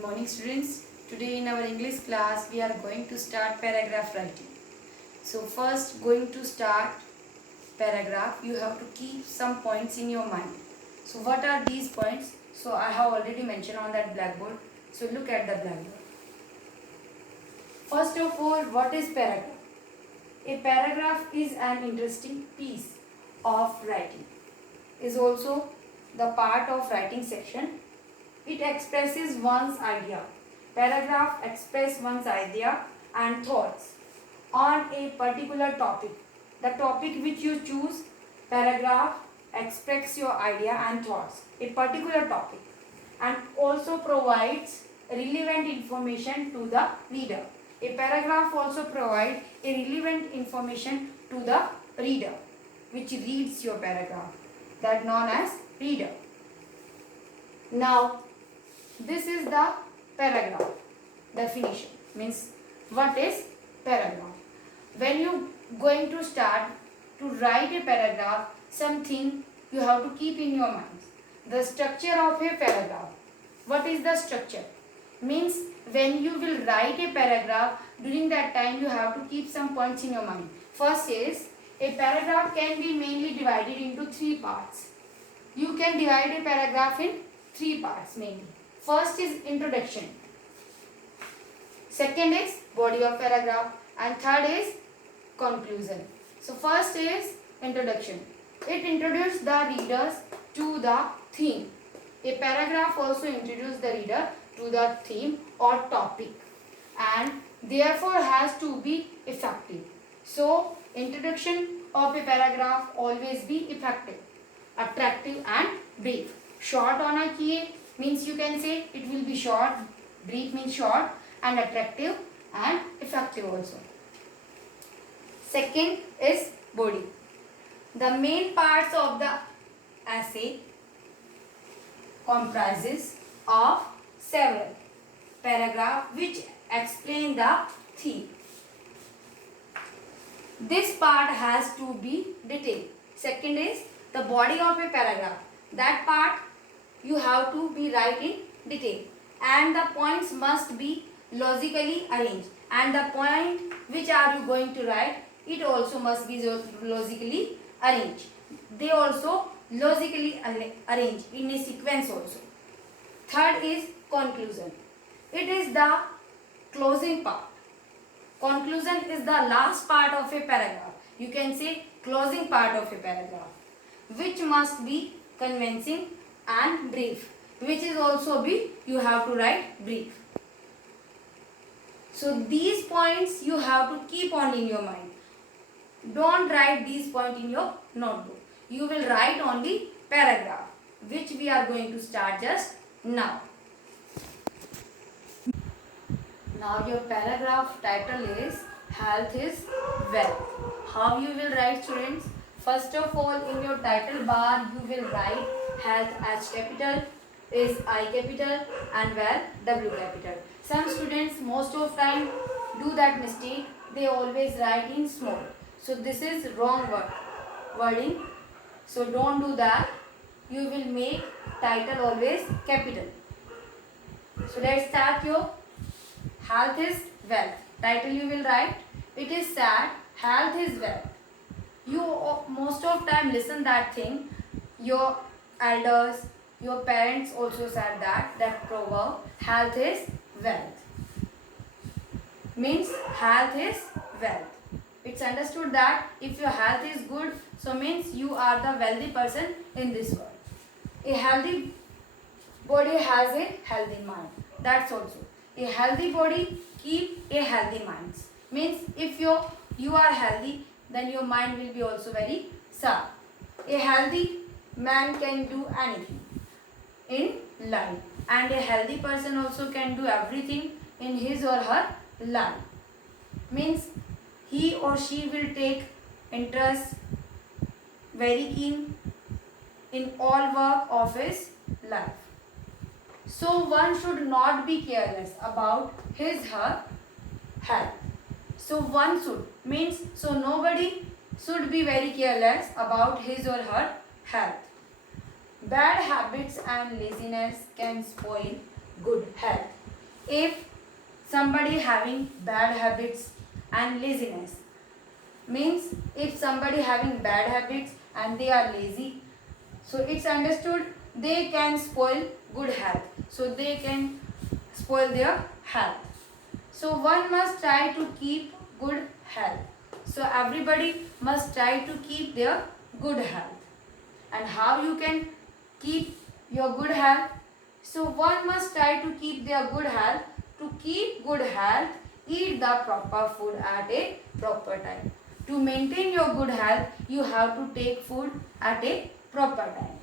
Good morning students. Today in our English class we are going to start paragraph writing. So first going to start paragraph, you have to keep some points in your mind. So what are these points? So I have already mentioned on that blackboard. So look at the blackboard. First of all, what is paragraph? A paragraph is an interesting piece of writing. Is also the part of writing section. It expresses one's idea. Paragraph express one's idea and thoughts on a particular topic. The topic which you choose, paragraph express your idea and thoughts, a particular topic, and also provides relevant information to the reader. A paragraph also provides a relevant information to the reader, which reads your paragraph, that known as reader. Now, this is the paragraph definition. Means what is paragraph? When you going to start to write a paragraph, something you have to keep in your mind. The structure of a paragraph. What is the structure? Means when you will write a paragraph, during that time you have to keep some points in your mind. First is, a paragraph can be mainly divided into three parts. You can divide a paragraph in three parts mainly. First is introduction. Second is body of paragraph. And third is conclusion. So first is introduction. It introduces the readers to the theme. A paragraph also introduces the reader to the theme or topic, and therefore has to be effective. So introduction of a paragraph always be effective, attractive and brief. Short होना चाहिए, means you can say it will be short, brief means short, and attractive and effective also. Second is body. The main parts of the essay comprises of several paragraphs which explain the theme. This part has to be detailed. Second is the body of a paragraph. That part you have to be write in detail, and the points must be logically arranged, and the point which are you going to write, it also must be logically arranged. They also logically arranged in a sequence also. Third is conclusion. It is the closing part. Conclusion is the last part of a paragraph. You can say closing part of a paragraph, which must be convincing and brief, which is also be you have to write brief. So these points you have to keep on in your mind. Don't write these points in your notebook. You will write only paragraph, which we are going to start just now. Now your paragraph title is Health is Wealth. How you will write, students? First of all, in your title bar you will write health as capital, is I capital, and wealth W capital. Some students most of time do that mistake. They always write in small. So this is wrong wording. So don't do that. You will make title always capital. So let's start your health is wealth. Title you will write, it is sad, health is wealth. You most of time listen that thing. Your elders, your parents also said that proverb, health is wealth. Means health is wealth. It's understood that if your health is good, so means you are the wealthy person in this world. A healthy body has a healthy mind. That's also. A healthy body keep a healthy mind. Means if you are healthy, then your mind will be also very sharp. A healthy man can do anything in life, and a healthy person also can do everything in his or her life. Means he or she will take interest very keen in all work of his life. So one should not be careless about his her health. So one should means so nobody should be very careless about his or her health. Bad habits and laziness can spoil good health. If somebody having bad habits and laziness, means if somebody having bad habits and they are lazy, so it's understood they can spoil good health, so they can spoil their health. So one must try to keep good health. So everybody must try to keep their good health. And how you can keep your good health? So one must try to keep their good health. To keep good health, eat the proper food at a proper time. To maintain your good health, you have to take food at a proper time.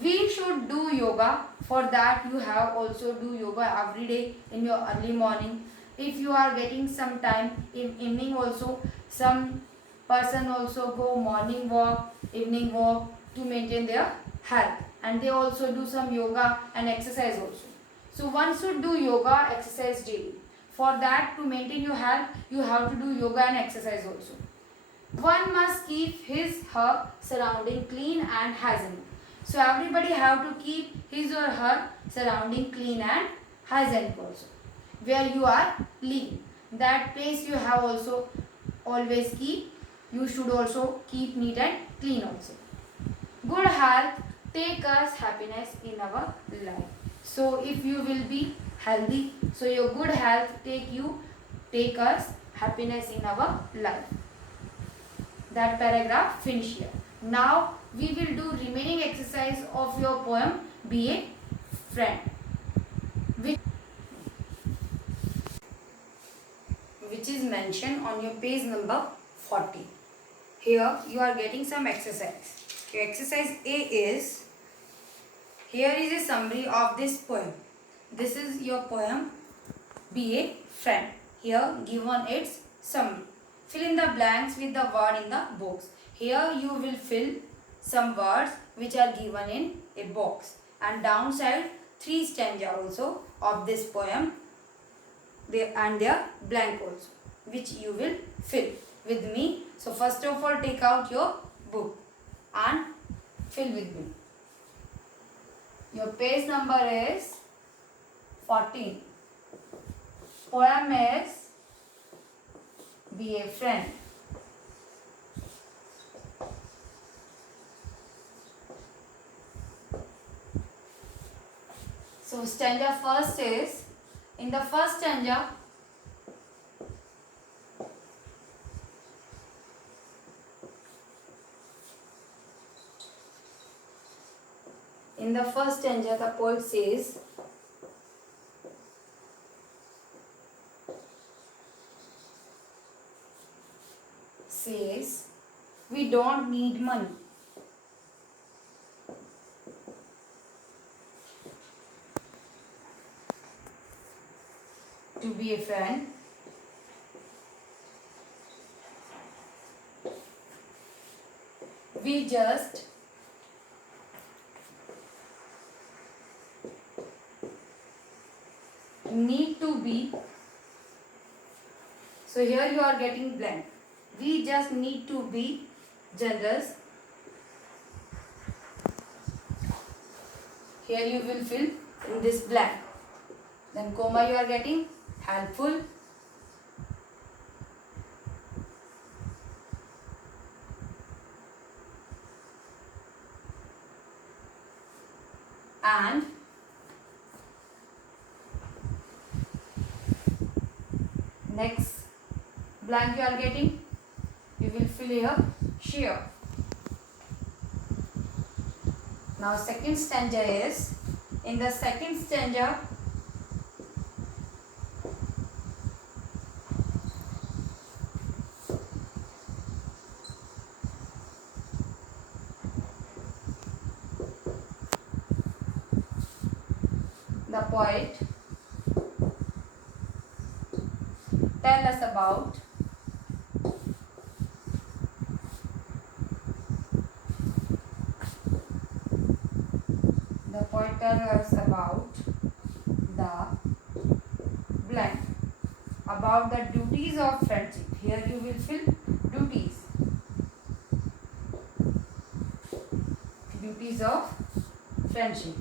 We should do yoga. For that you have also do yoga every day in your early morning. If you are getting some time in evening also, some person also go morning walk, evening walk to maintain their health, and they also do some yoga and exercise also. So one should do yoga exercise daily. For that, to maintain your health, you have to do yoga and exercise also. One must keep his her surrounding clean and hygienic. So everybody have to keep his or her surrounding clean and hygienic also. Where you are living, that place you have also always keep. You should also keep neat and clean also. Good health take us happiness in our life. So if you will be healthy, so your good health take us happiness in our life. That paragraph finish here. Now we will do remaining exercise of your poem Be a Friend, which is mentioned on your page number 40. Here you are getting some exercise. Your exercise A is, here is a summary of this poem. This is your poem Be a Friend. Here given its summary. Fill in the blanks with the word in the box. Here you will fill some words which are given in a box, and downside 3 stanza also of this poem, and their blank also, which you will fill with me. So first of all, take out your book and fill with me. Your page number is 14. Poem is Be a Friend. So stanza first is, in the first stanza, the poet says we don't need money. To be a friend. We just need to be. So here you are getting blank. We just need to be generous. Here you will fill in this blank. Then comma you are getting helpful. And next blank you are getting, you will fill here share. Now second stanza is, in the second stanza, the poet tell us about the blank, about the duties of friendship. Here you will fill duties. Duties of friendship.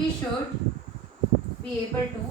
we should be able to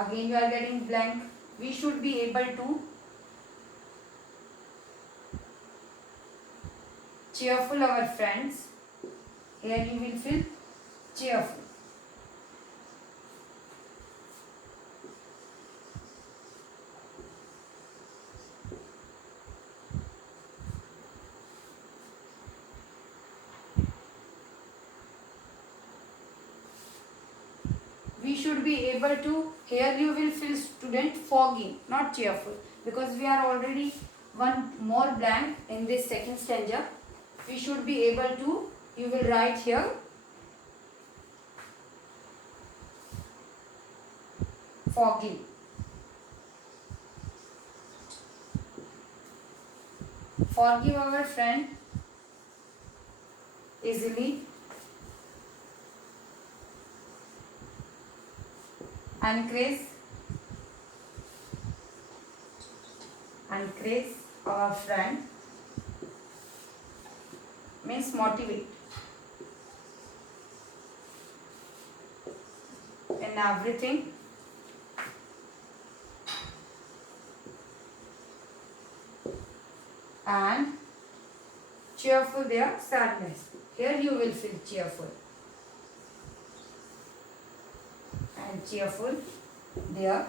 again you are getting blank. We should be able to cheerful our friends. Here you will feel cheerful. We should be able to, here you will feel student foggy, not cheerful, because we are already one more blank in this second stanza. We should be able to, you will write here foggy. Forgive our friend easily. Encourage our friend means motivate in everything. And cheerful their sadness. Here you will feel cheerful. And cheerful their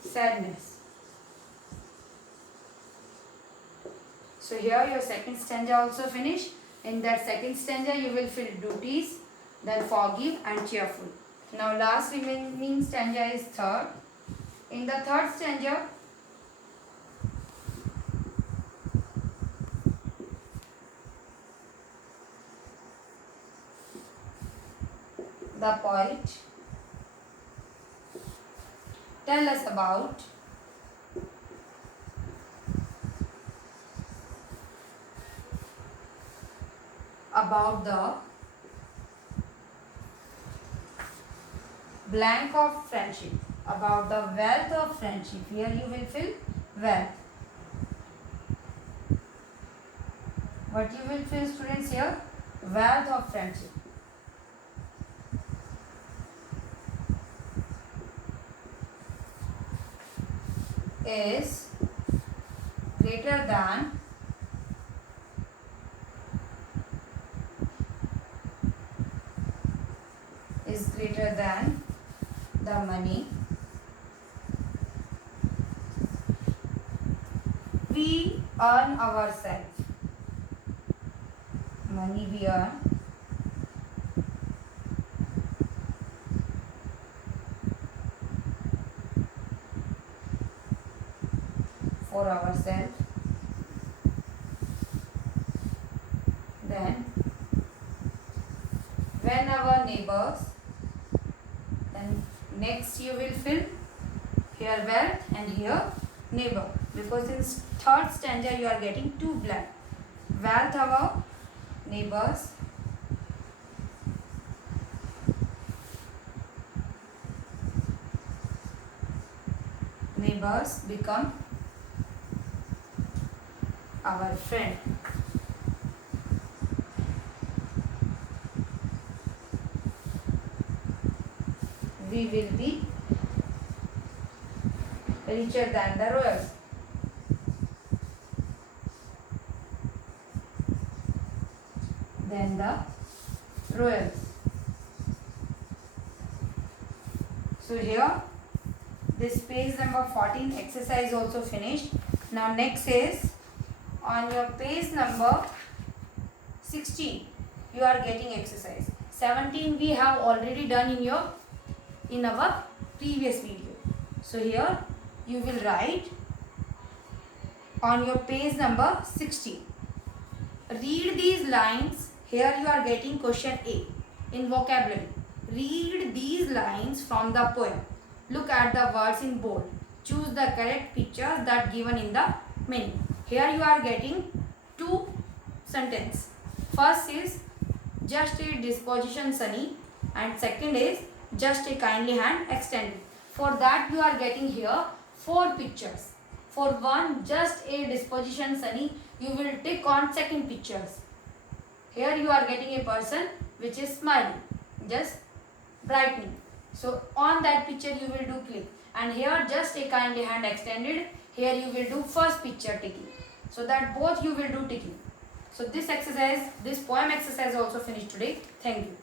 sadness. So here your second stanza also finished. In that second stanza you will feel duties, then forgive and cheerful. Now last remaining stanza is third. In the third stanza the poet tell us about the blank of friendship, about the wealth of friendship. Here you will fill wealth. What you will fill, students, here? Wealth of friendship. Is greater than the money we earn ourselves. Money we earn for ourselves. Then when our neighbors, then next you will fill here wealth and here neighbor, because in third stanza you are getting two blank. Wealth our neighbors, become our friend. We will be richer than the royals. Than the royals. So here this page number 14 exercise also finished. Now next is on your page number 16 you are getting exercise. 17 we have already done in our previous video. So here you will write on your page number 16. Read these lines. Here you are getting question A in vocabulary. Read these lines from the poem. Look at the words in bold. Choose the correct pictures that given in the menu. Here you are getting two sentences. First is just a disposition sunny, and second is just a kindly hand extended. For that you are getting here 4 pictures. For one, just a disposition Sunny, you will tick on second pictures. Here you are getting a person which is smiling, just brightening. So on that picture you will do click, and here just a kindly hand extended. Here you will do first picture ticking. So that both you will do ticking. So this exercise, this poem exercise also finished today. Thank you.